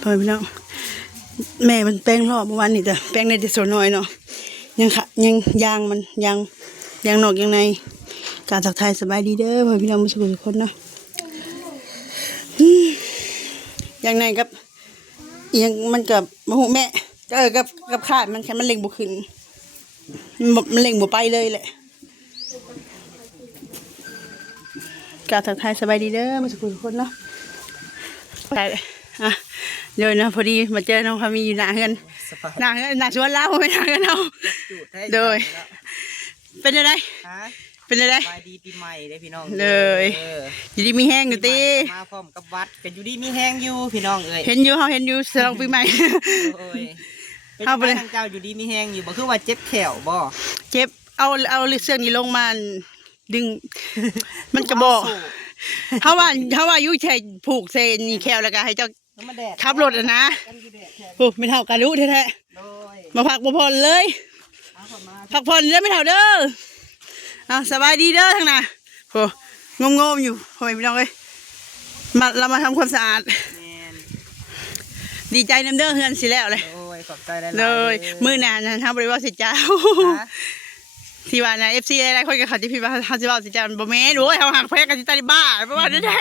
พ่อพี่น้องแม่มันแป้งรอบเมื่อวานนี่แต่แป้งในแต่ส่วนน้อยเนาะยังค่ะยังยางมันยางยางนอกยางในการทักทายสบายดีเด้อพ่อพี่น้องมุสลิมทุกคนเนาะยางในกับยังมันกับมะฮูแม่เออกับกับขาดมันแค่มันเล็งบุขึ้นมันเล็งบุไปเลยแหละการทักทายสบายดีเด้อมุสลิมทุกคนเนาะไปเลย เดี๋ยวนะพอดีมาเจอน้องพามีอยู่หน้าเฮือนสภาพหน้าเฮือนหน้าสวนแล้วไม่หน้าเฮือนเอาจุดให้โดย เป็นอะไรฮะเป็นอะไรสบายดีปีใหม่เลยพี่น้องเลยอออยู่ดีมีแห้งอยู่ตีปีใหม่มาพร้อมกับวัดกันอยู่ดีมีแห้งอยู่พี่น้องเอ้ยเห็นอยู่เขาเห็นอยู่สลองปีใหม่โอ้ยเป็นเอาไปเลยทางเจ้าอยู่ดีมีแห้งอยู่บ่คือว่าเจ็บแขวบ่เจ็บเอาเอาเสื้อนี้ลงมาดึง มันกระบอกสู้เขาว่าเขาว่าอยุ่ใช่ผูกเซนนี่แควแล้วก็ให้เจ้า น้ำมันแดดขับรถอะนะกันอยู่แดดแขวโอ้ไม่เท่ากันรู้แท้โดยๆมาพักมาผ่อนเลย เอาเข้ามาพักผ่อนเด้อไม่เท่าเด้อเอาสบายดีเด้อทั้งน่ะโหงงงๆอยู่พ่อแม่พี่น้องเอ้ยมาเรามาทำความสะอาด แม่นดีใจน้ำเด้อเฮือนสิแล้วเลยโอ้ยขอบใจหลายๆเลยด้มือหนานะทำบริวารสิเจ้า ฮะที่ว่านะเอฟซีหลายๆคนก็เขาจะพิมพ์ว่าเขาจะว่าสิเจ้ามันบ่แม่นโอ้ยเขาหักแพ้กันที่ตาลิบ้าประมาณนั้นได้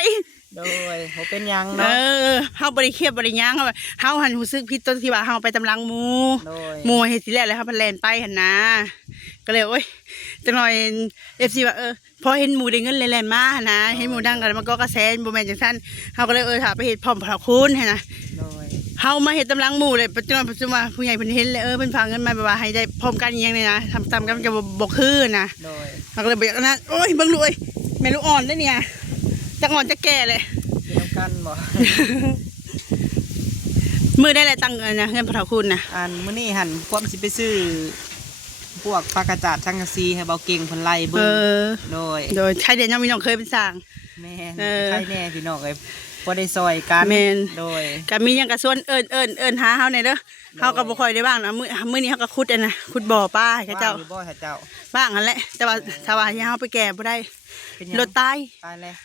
โดยเขาเป็นหยังเอเนาะอเฮาบริเครียดบริยังเขาว่าเฮาหันหูซึกพิษต้นที่ว่าเฮาไปตำลังหมูโดยหมูเฮ็ดสิแล้วเลยครับมันแล่นไปหั่นนะก็เลยโอ้ยจังหน่อย FC ว่าเออพอเห็นหมูได้เงินแล่นๆมาหั่นนะเห็นหมูดังกันมันก็กระแสบ่แม่นจังซั่นเฮาก็เลยเออถ้าไปเฮ็ดพร้อมพระคุณหั่นนะ โดยเฮามาเฮ็ดตำลังหมูเลยปัจจุบันปัจจุบันผู้ใหญ่เพิ่นเห็นเลยเออเพิ่นฝากเงินมาแบบว่าให้ได้พร้อมกันอหยังนี่นะทำตามกันมันจะบ่บ่คือนะโดยเฮาก็เลยบ่อยากนะโอ้ยเบิ่งลูกเอ้ยแม่ลูกอ่อนเด้อเนี่ย จักอ่อนจักแก่เลยเป็นน้ำกันบ่ มือได้อะไรตังค์เงินนะเงินพระคุณนะอันมื้อนี้หันความสิไปซื้อ พวกปลากระจาดช่างกะซีให้เบาเก่งเพิ่นไล่เอเบิ่งอ โดยโดยใครเด่นยังมีน้องเคยเป็นสร้าง แม่นเออใครแน่พี่น้องเอ้ยบ่ได้ซอยกันแม่น โดย ก็มีหยังกระส่วนเอิ้นเอิ้นเอิ้นหาเฮาในอยเด้อเฮาก็บ่ค่อยได้บ้างนะมื้อมื้อนี้เฮาก็ขุดอันนะขุดบ่อปลาให้เขาเจ้าว่อยู่บ่ให้เจ้าบ้างนั่นแหละแต่ว่าถ้าว่าให้เฮาไปแก่บ่ได้เป็นหยังรถตายตายแล้ว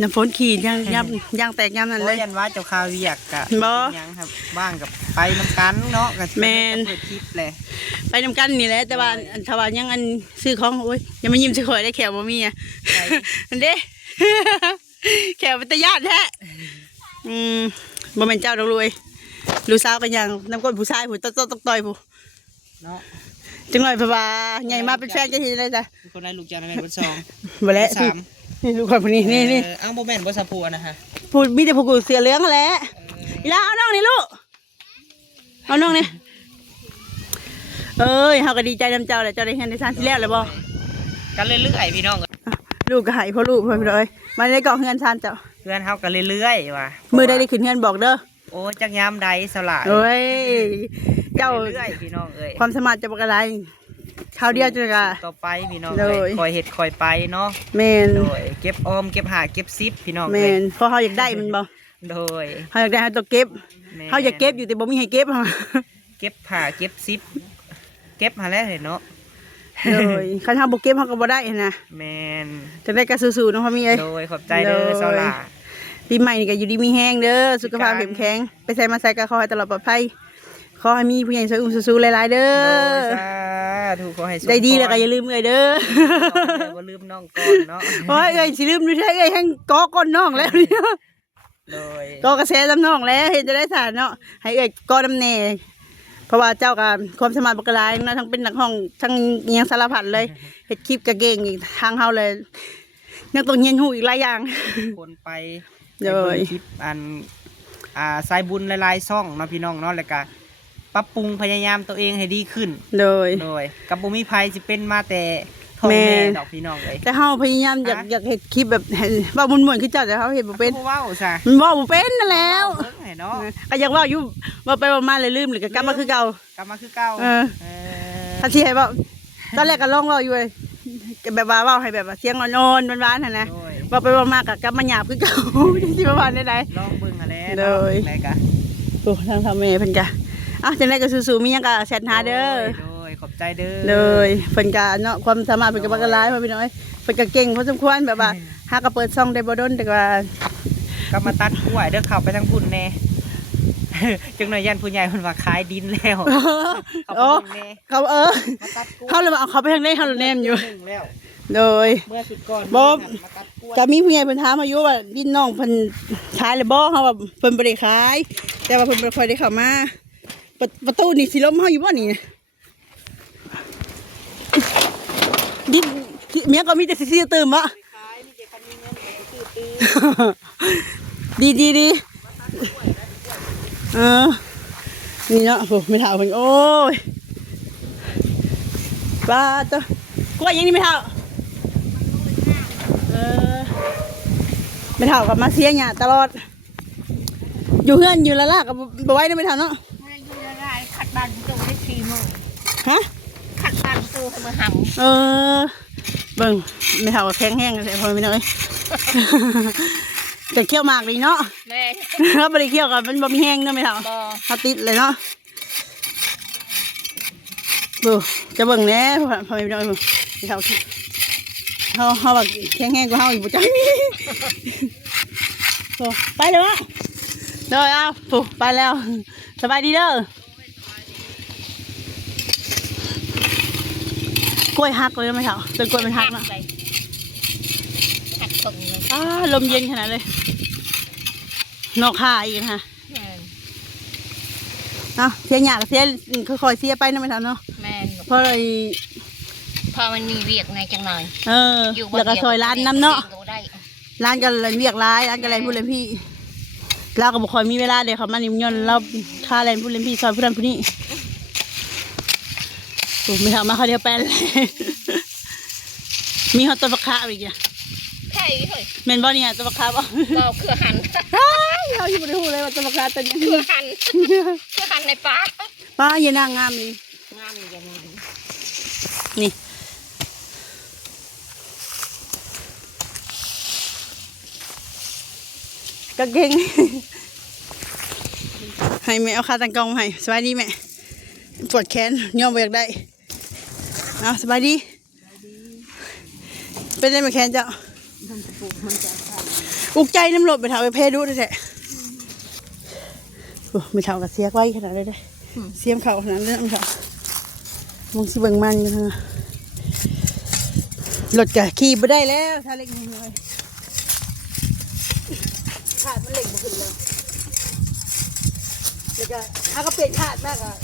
น้ำฝนขี่ยางยามยางแตกยามนั้นโอ้เลยยยันว่าเจ้าคาเวียกกะบ่เป็นหยังครับบ้างกับไปนํกันเนาะก็แม่นเปิดคลิปแหละไปนำกันนี่แหละแต่ว่าอันถ้าว่ายังอันซื้อของโอ้ยอย่ามายิ้มสิข่อยได้แขวบ่มีอะไปอันเด้แขวเป็นตาญาติแท้อืมบ่แม่นเจ้าดอกรวยลูกสาวกันยังน้ำก้นผู้ชายผู้ต้นๆต่อยๆผู้เนาะจังหน่อยเพราะว่าใหญ่มาเป็นแฟนกันทีได้จ้ะมีคนได้ลูกจันทร์แม่นบ่สองบ่แล้วสาม นี่ลูกคนคนนี้นี่นี่เอออ้าวบ่แม่นบ่สะพูนะฮะพูดมีแต่ผู้กูเสือเหลืองนั่นแหละอีลาเอาน้องนี่ลูกเอาน้องนี่เอ้ยเฮาก็ดีใจนำเจ้าแหละเจ้าได้เงินได้ซานที่แล้วเลยบ่กันเรื่อยๆพี่น้องเอ้ยลูกก็ให้พ่อลูกพ่อพี่น้อยมาได้กล่องเงินซานเจ้าเพื่อนเฮากันเรื่อยๆว่ะมือได้ได้ขึ้นเงินบอกเด้อโอ้จักยามใดสลายโอ้ยเจ้าเรื่อยๆพี่น้องเอ้ยความสามารถจะบอกอะไร คราวเดียวจะกะ ต่อไปพี่น้องโดเอ้ยยคอยเฮ็ดคอยไปเนาะแมนโดยเก็บออมเก็บหาเก็บซิปพี่น้องแมเอ้ยนเพราะเขาอยากได้มันบ่โดยเขาอยากได้เขาต้องเก็บแม่เขาอยากเก็บอยู่แต่บ่มีให้เก็บเก็บผ้าเก็บซิปเก็บหาแล้วเห็นเนาะเลยคันเขาบ่เก็บเขาก็บ่ได้นะแมนจะได้กระสู้ๆเนาะพ่อมีเอ้ย โดยขอบใจเด้อโดยสลา ปีใหม่นี่ก็อยู่ดีมีแห้งเด้อสุขภาพคือกันเข้มแข็งไปใส่มาใส่ก็ขอให้ตลอดปลอดภัย ขอให้มีผู้ใหญ่ช่วยอุ้มสู้ๆหลายๆเด้โดอยสาธุขอให้สมได้ดีแล้วก็พรอย่าลืมเอ้ยเด้อบ่ลืมน้องก่อนเนาะโอ้ยเอ้ยสิลืมดูใช่เอ้ยแห้งกอก้นน้องแล้วเนี่ยโดยก็กระแสจำนองแล้วเห็นจะได้สารเนาะให้เอ่ยก็ดำเนเพราะว่าเจ้ากับความสามารถบักหลายเนาะทั้งเป็นนักห้องทั้งเอียงสารพัดเลยเฮ็ดคลิปกระเก่งอีกทางเฮาเลยยังต้องเรียนรู้อีกหลายอย่างคนไปโดยไปเบิ่งคลิปอันอ่าสายบุญหลายๆซ่องเนาะพี่น้องเนาะแล้วก็ ปรับปรุงพยายามตัวเองให้ดีขึ้น โดย โดยกับบุมีภัยสิเป็นมาแต่ท้องแม่แม่ ดอกพี่น้องเลยแต่เฮาพยายามอยากฮะอยากเฮ็ดคลิปแบบให้เว่าม่วนๆคือเจ้าแต่เฮาเฮ็ดบ่เป็นผู้เว้าซะมันเว้าบ่เป็นนั่นแหล้วเบิ่งให้เนาะก็อยากเว้าอยู่เว่าไปเว่ามาเลยลืมหรือก็กลับมาคือเก่า กลับมาคือเก่าเออ เอถ้าสิให้เว้าตอนแรกก็ลองเว้าอยู่เว้ยแบบว่าเว้าให้แบบว่าเสียงอ่อนๆหวานๆหั่นนะ โดย ว่าไปว่ามากับกลับมาหยาบคือเก่า ที่ประมาณได้ไดลองเบิ่งหั่นแหละโดย อะไรกะ โอ้ทางทำเมย์เพิ่นกะ อ้าวจังไดก็สู้ๆมีหยังก็แชทหาเด้อ โดยขอบใจเด้อ เลยเพิ่นกะเนาะความสามารถเพิ่นก็บักหลายพ่อพี่น้อยเพิ่นก็เก่งพอสมควรแบบว่าหาก็เปิดช่องได้บ่ดนแต่ว่าก็มาตัดกล้วยเด้อเข้าไปทางพุ่นแน่ จังหน่อยยันผู้ใหญ่เพิ่นว่าขายดินแล้วเอาไปโอ้เบิ่งแน่เขาเออมาตัดกล้วยเขาเลยว่าเอาเขาไปทางไหนเขาเลยแนมอยู่ หนึ่งแล้ว โดย เมื่อสุดก่อนบ่ มาตัดกล้วยจะมีผู้ใหญ่เพิ่นถามอายุว่าดินน้องเพิ่นขายหรือบ่เฮาว่าเพิ่นบ่ได้ขาย แต่ว่าเพิ่นบ่ค่อยได้เข้ามา ประประตูนี่สิล้มเฮาอยู่บ่นี่ดิเมียก็มีแต่สิซื้อตื่มบ่ขายมีแต่คันมีเงินไปซื้อตื้อดีดีดีเออนี่เนาะโหไม่เท่าเพิ่นโอ้ยปลาตัวกล้วยยังนี่ไม่เท่าเออไม่เท่ากับมาเสียหยาตลอด อยู่เฮือนอยู่ละล่ะกับบ่ไว้ได้ไม่เท่าเนาะ ขัดบ้านตัวได้สี่โมงฮะขัดบ้านตัวให้มาหังเออเบิ่งไม่เท่ากับแข็งแห้งเลยพอไม่น้อยแต่เคี่ยวหมากดีเนาะแม่ถ้าบ่ได้เคี่ยวกับมันบ่มีแห้งเนาะไม่เท่าบอเขาติดเลยเนาะดูจะเบิ่งแหน่พอพอไม่ได้เบิ่งเขาเขาเขาแบบแข็งแห้งกว่าเขาอีกบ่จังโอ้ไปเลยวะเด้อเอาปุ๊ไปแล้ว สบายดีเด้อ ล้วยหักเลยไหมเถาจนกล้วยมันหักหันะกไปหักตรงเลยอ้าลมเย็นขนาดเลย นอกค่าอีกนะแม่นเนาะเสียหยาก็เสียค่อยๆเสียไปนะไม่เถาเนาะแม่นเพราะเลยพอมันมีเวียกในจังหน่อยเอออยู่แล้วก็ซอยร้านน้ำเนาะได้ร้านกันเลยเรียกร้ายร้านกันแรงพูดเลยพี่เราก็บอกคอยมีเวลาเดี๋ยวเขามานิ่มยนต์เราค่าแรงพูดเลยพี่ซอยผู้นั้นผู้นี้ โอ้ไม่ทำมาเขาเดียวแปลนเลยมีเขาต้นมะขามอีกอะใช่เฮ้ยเมนบอนี่ยต้นมะขามบ่เราเครือหันอ้ายเขาอยู่บนหูเลยว่าต้นมะขามต้นนี้เครือหันเครือหันในป่าป้าเย็นนางงามนี่งามอย่างนี้นี่กางเกงให้แม่เอาคาตังกองมาให้สบายดีแม่ปวดแขนย่อมไปอยากได้ เอาสบายดีเป็นได้ไหมแขนเจ้าอุกใจน้ำหลบไปเท่าไปเพดูได้แท้โอ้ไม่เท่ากับเสียไว้ขนาดนั้นเลยเสียมเข่าขนาดนั้นไม่เท่ามึงสิเบิ่งมันอยู่นะรถกะขี่ไปได้แล้วถ้าเล็กน้อยขาดมันเล็กบ่ขึ้นเลยแล้วก็ถ้าก็เปลี่ยนขาดมากอะ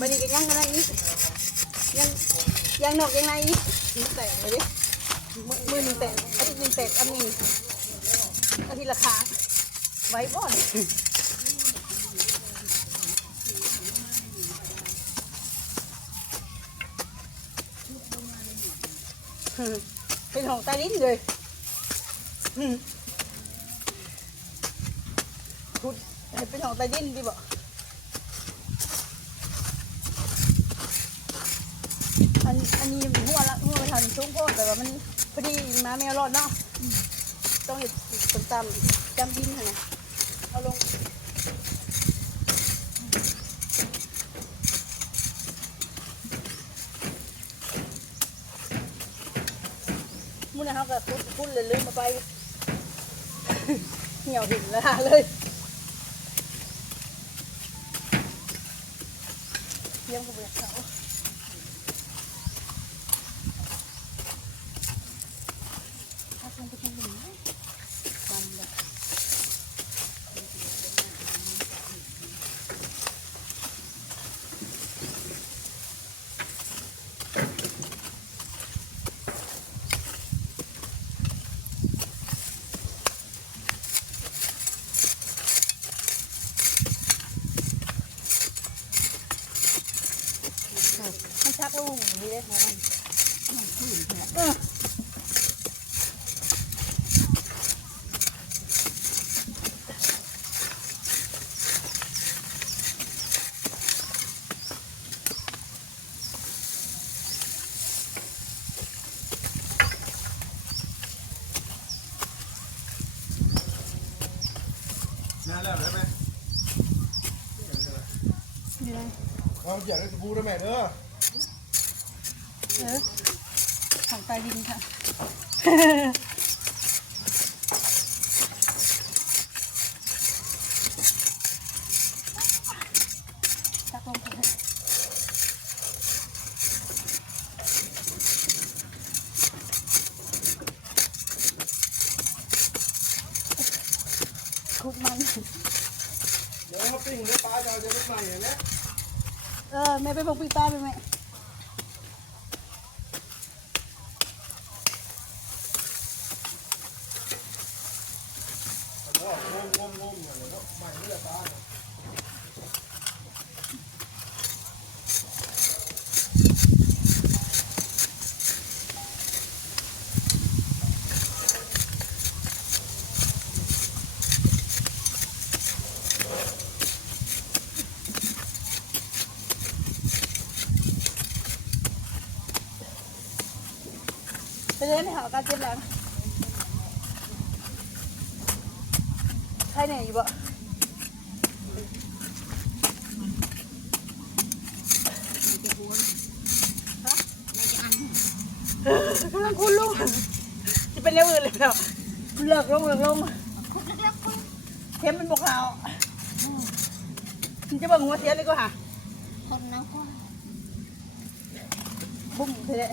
มันนี่ก็ยังอะไรอีกยัง ยังนอกยังไงอีกมันแตกเลยดิมือมือหนึ่งแตกอาทิตย์หนึ่งแตกอันนี้อาทิตย์ละขาไว้บ่อนเป็นของตาลิ้นเลยพูดเป็นของตาลิ้นดีบ่ อันอันนี้หัวละหัวไปทำซุ้มโพดแต่ ว่ามันพอดีมาแมวรอดเนาะต้องเห็ดต้มตำจำดินค่ะนะเอาลงมุ่นนะเขาก็พุดพุดเลยลืมมาไปเหี่ยวหินล้วเลยเลี้ยงกับเบือกเขา มั นชักลูกอย่างนี้เลยนะมันเออนี่เลยเอาอยากได้สบู่ด้วยแม่เด้อเออของใต้ดินค่ะ อง คุกมัน เดี๋ยวเขาปิ้งเนื้อปลาจะเอาจะไม่ใหม่เห็นไหมเออแม่ไปบอกพี่ป้าไปไหม งมงมงมอย่างเงี้ยใหม่เนื้อปลา ไปเลยไม่หาการเจ็บหลัง ใครเนี่ยอยู่บ่กำลังคุณลุงจะเป็นเรื่องอื่นเลยเนาะเลิกลงเลิกลงคุกเล็กๆคุกเข็มมันบกขาวมันจะเบิ่งหัวเสียเลยก็หาคนน้ำก้อนบุ้มไปเลย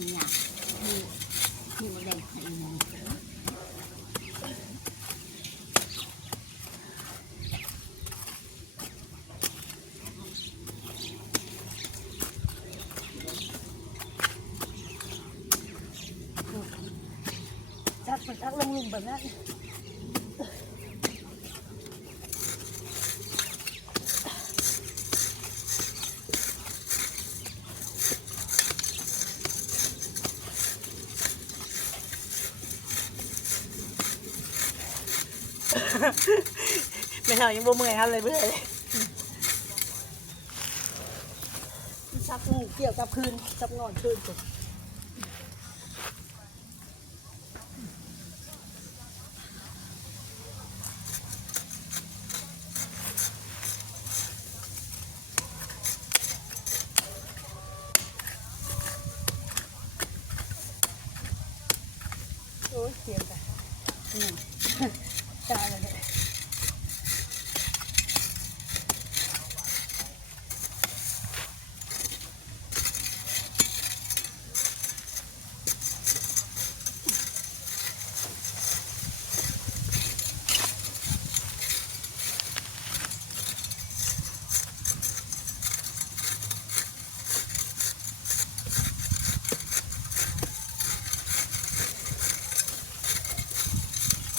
นี่อะนี่นี่มันแดงไข่หมู ชักมันชักลงลุมแบบนั้น ไม่เท่ายังบ่เมื่อยครับเลยเบื่อเลยชักงูเกี่ยวกับคืนชักนอนคืนสุด โอ้ยเสียงไปอืม ตายเลย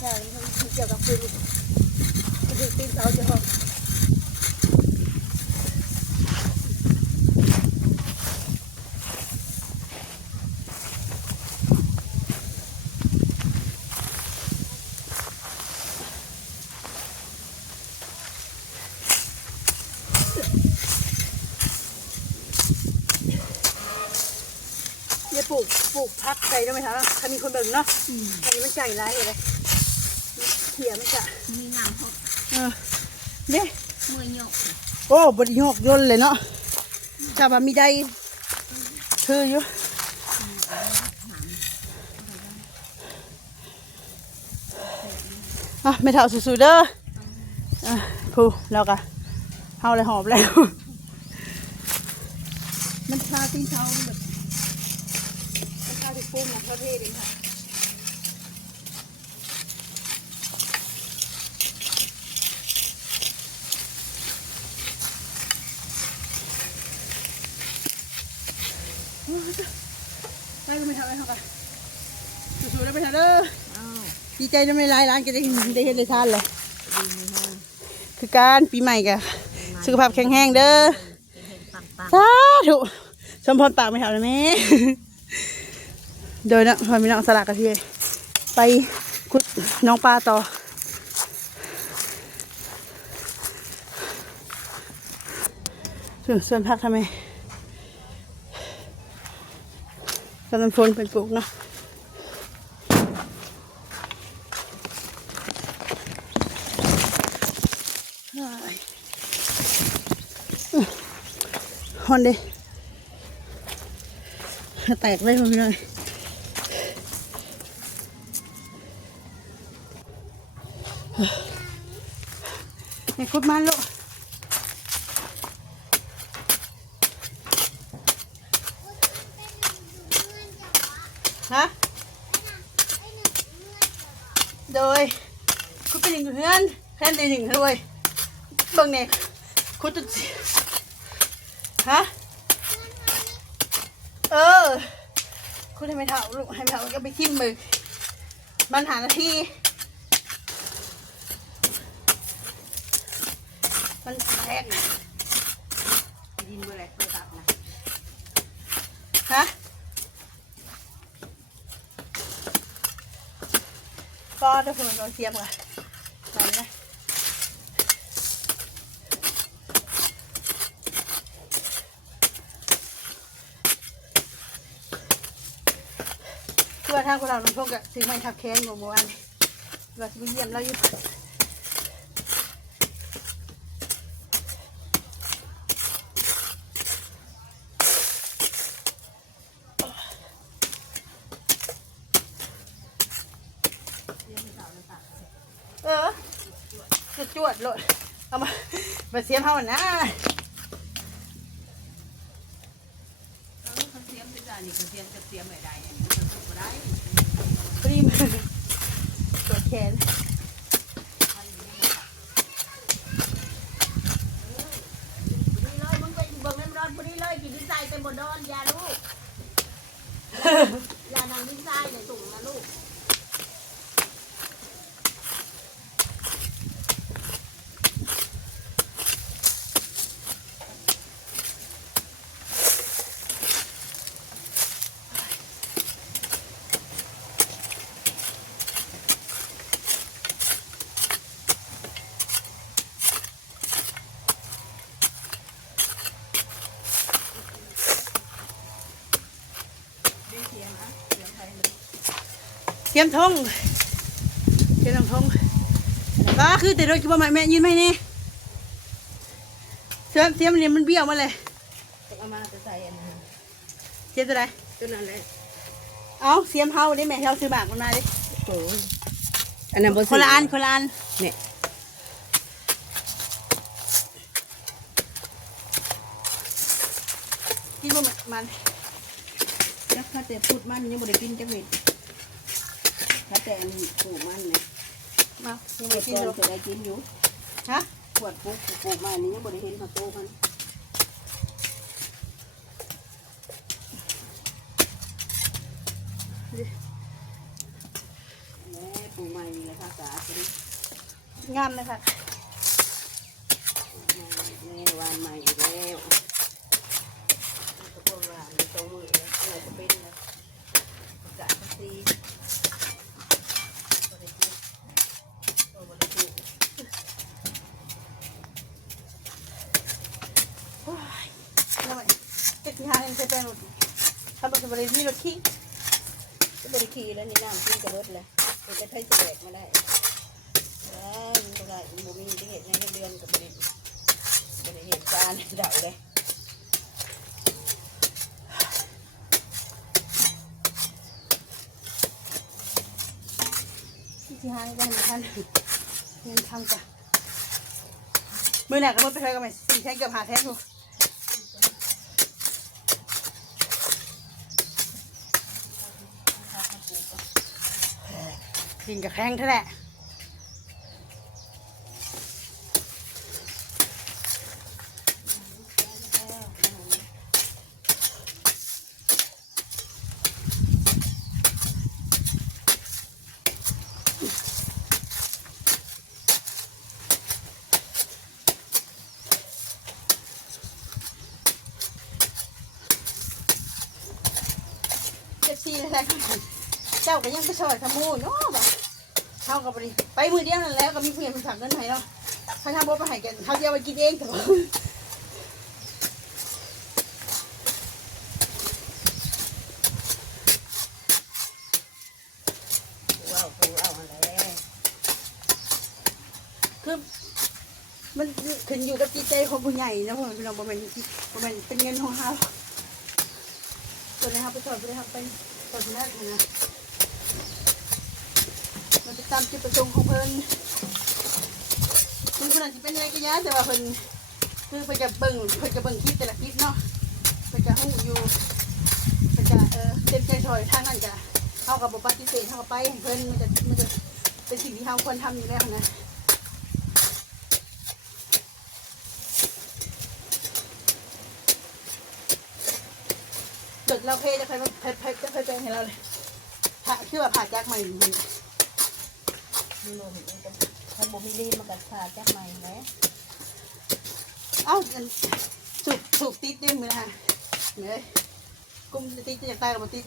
ใช่มันเกี่ยวกับคืนคือตีนเสาจะหอม อย่าป ลูกปลูกพักใส่ได้ไหมคะถ้ามีคนเบิ่งเนาะอันนี้มันใจร้ายเลยเขี่ยไม่จะมีน้ำเขาเออเนี่ยมือหยกโอ้บริโยกยนต์เลยเนาะชาวบ้านมีได้คืออยู่อะไม่เท่าสุดๆเด้ออะพูแล้วก็เฮาเลยหอบแล้ว มันชาตีนเท้ามันแบบมันชา ที่ปุ้มนะเขาเท่เลยค่ะไปก็ไม่ทำอะไรเท่ากันสู้ๆได้ไปเถอะเด้ออ้าวดีใจจะไม่ร้ายร้านจะได้ได้เห็นได้ทานเลยคือการปีใหม่กะสุขภาพแข็งแรงเด้อปังปังสาธุสมพรปากไม่เท่าเลยแม่ โดยนะพอมีน้องสลักกันที่ไปกุดน้องปลาต่อ ส่วนส่วนพักทำไมกำลังฝนเป็นปลูกเนาะฮอนเดแตกเลยพี่น้อย ไอ้คุดมันลูกฮะโดยคุณเป็นหนึ่งเพื่อนแค่ตีหนึ่งด้วยเบิ่งเนี่ยคุณตุดฮะเออ คุณให้ไม่เท่าลูกให้ไม่เท่าก็ไปทิมมือมันหานาที มันแตกยินเมื่อไรเปิดตับนะฮะก็เดี๋ยวผมเราเทียมก่อนไปนะเพื่อทางพวกเราลงพวกกับซื้อไม้ทับแขนของเมื่อวานเราจะไปเยี่ยมเราอยู่ เออจะจ วดเลยเอามามาเสียมเฮานะเขาเสียมเป็นจานี่เขาเสียมจะเสียมไม่ได้อันนี้มันก็ได้พอดีมันปวดแขนนี่เลยมึงก็เบิ่งน้ำร้อนพอดีเลยกินดิ้นทรายเต็มบนดอนยาลูกยานางดิ้นทรายในถุงนะลูก เทียมทงเทียมทงก็คือแต่โดยคิดว่าแม่ยืนไหมเนี่ยเทียมเทียมเนี่ยมันเบี้ยวมาเลยเอามาจะใส่อันนั้นเทียมตัวไหนตัวนั้นแหละเอาเทียมเฮาได้แม่เฮาซื้อบากมันมาดิโอ้ยอันนั้นบ่คนละอันคนละอันเนี่ยกินบ่มันแล้วข้าแต่พูดมันยังบ่ได้กินจักเม็ด ข้าแต่อันปลูกมันเนี่ยมายังเมื่ไม่อกินก่อนหรอกเคยได้กินอยู่ฮะขวดปลูกปลูกมาอันนี้ยังบ่ได้เห็นเขาโตมันแม่ปลูกใหม่นี่แหละภาษาตัวนี้งามเลยค่ะ แม่วานใหม่อยู่แล้วก็ต้องวานอยู่ตรงมือเลยอะไรจะเป็นเลยกะสักทีบ่ได้กินโอ้บ่ได้กิน แล้วมันเจ็ดที่ห้ายัง ใช้แป้งรถทำเป็นบริษัทรถขี้ก็บริคีแล้วนี่น้ำขึ้นกระรดเลยเป็นกระเทยแสวกมาได้แล้วมันก็ได้มันบ่มีที่เห็นในเดือนกับบริบริเหตุการณ์เดาเลยที่ห้ายังไม่ทันยังทำจ้ะมือหนักก็มือไปเทยกันไหมสี่แท่งเกือบหาแท่งถูก กินกับแข้งเท่าแหละเจ้าก็ยังไปซอยขมูเนาะ เท่ากับบริไปมือเดียวนั่นแหล้วก็มีเพื่อนมันสั่งเงินให้เนาะถ้าทำบ่ไปให้กันเขาจะเอาไปกินเองเถอะว้าวปูเอาอะไรคือมันขึ้นอยู่กับจิตใจของผู้ใหญ่นะพ่อแม่พี่น้องบ่แม่นบ่แม่นเป็นเงินของเฮาตัวนี้ครับไปถอดไปเลยครับไปถอดไปแล้วนะันจะตามจุดประสงค์ของเพิ่นคือเพิ่นอาจจะเป็นอะไรก็ยาแต่ว่าเพิ่นคือเพิ่นจะเบิ่งเพิ่นจะเบิ่งคลิปแต่ละคลิปเนาะเพิ่นจะฮู้อยู่เพิ่นจะเออเต็มใจถอยทางนั้นจะเฮากับบ่ปฏิเสธเฮาก็ไปเพิ่นมันจะมันจะเป็นสิ่งที่เฮาควรทำอยู่แล้วนะจุดเราเพจะเคยเพเพจะเคยเป็นให้เราเลยผ่าชื่อว่าผ่าจากใหม่ จริงดูโลหิตมันก็ถ้าบ่มีรีมันก็ขาดจากใหม่แหละๆเอ้ามันสูบสูบติดด้วยมือนะฮะเนี่ยกุมติดจะตายกับบ่ติด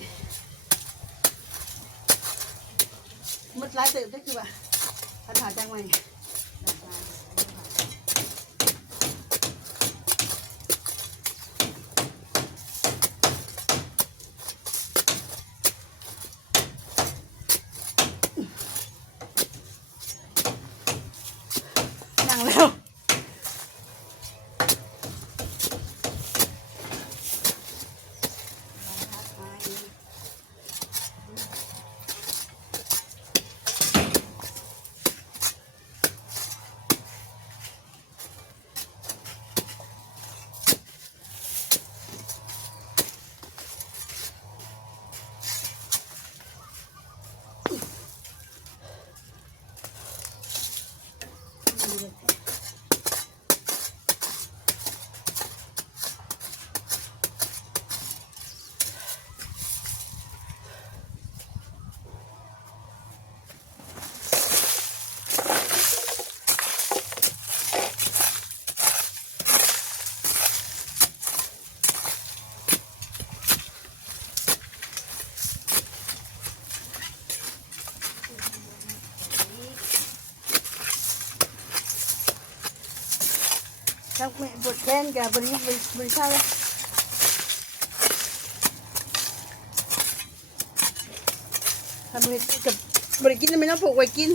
มันร้ายเติบได้คือว่าผ่าผ่าจากใหม่ แม่บดแค้นกับบริบริบริษัทเลยทำให้กับบริกินไม่ต้องผูกไว้กิน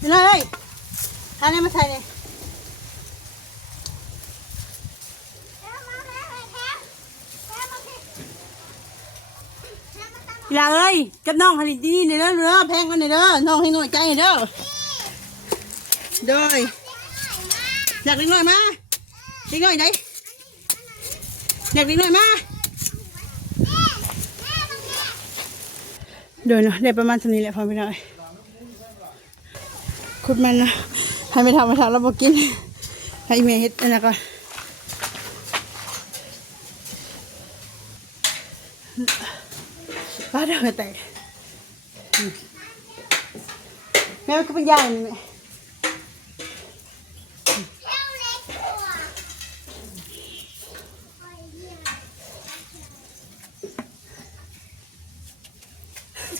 นี่เลยทานนี่มาใส่เลยอย่าเอ้ยกับน้องผลิตดีๆนี่เด้อเด้อแพงกันนี่เด้อน้องให้หน่อยใจเด้อเด้ออยากเล็กน้อยมาเล็กน้อยไหนอยากเล็กน้อยมาเดี๋ยเนาะได้ประมาณเท่านี้แหละพอไปหน่อย ขุดมันนะให้ไม่ทำไม่ทำแล้วบอกกิน ให้เมียเฮ็ดนนั้นก่อนป้าเดี๋ยวแตกอืมแม่ก็เป็นยางนี่แม่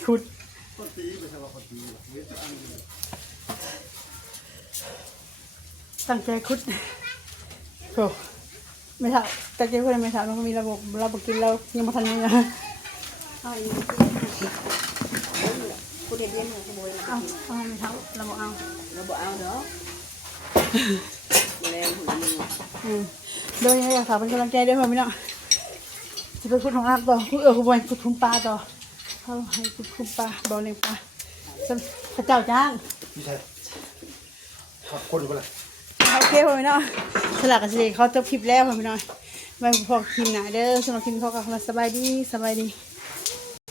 ขุด ตั้งใจขุดโอ้ไม่ทันตั้งใจขุดไม่ทันมันก็มีระบบระบบกินแล้วยังไม่ทันนี่นะเอาอีกกูเด็ดเย็นของขโมยนะเอาเอาไม่ทันระบบเอาเราบอกเอาเนาะแรงหัวมืออืมโดยอยากฝากเป็นกำลังใจด้วยพ่อพี่น้องจะไปขุดของอาบต่อขุดเออขุดบอลขุดทุ่มปลาต่อเขาให้ขุดทุ่มปลาบอลเลี้ยงปลาพระเจ้าจ้างพี่ชายขับคนอยู่ปะล่ะ โอเคพ่อพี่น้องสลักกันสิเขาจบคลิปแล้วพ่อพี่น้องไว้พอกินหนาเด้อสำหรับคลิปนี้พอกับสบายดีสบายดี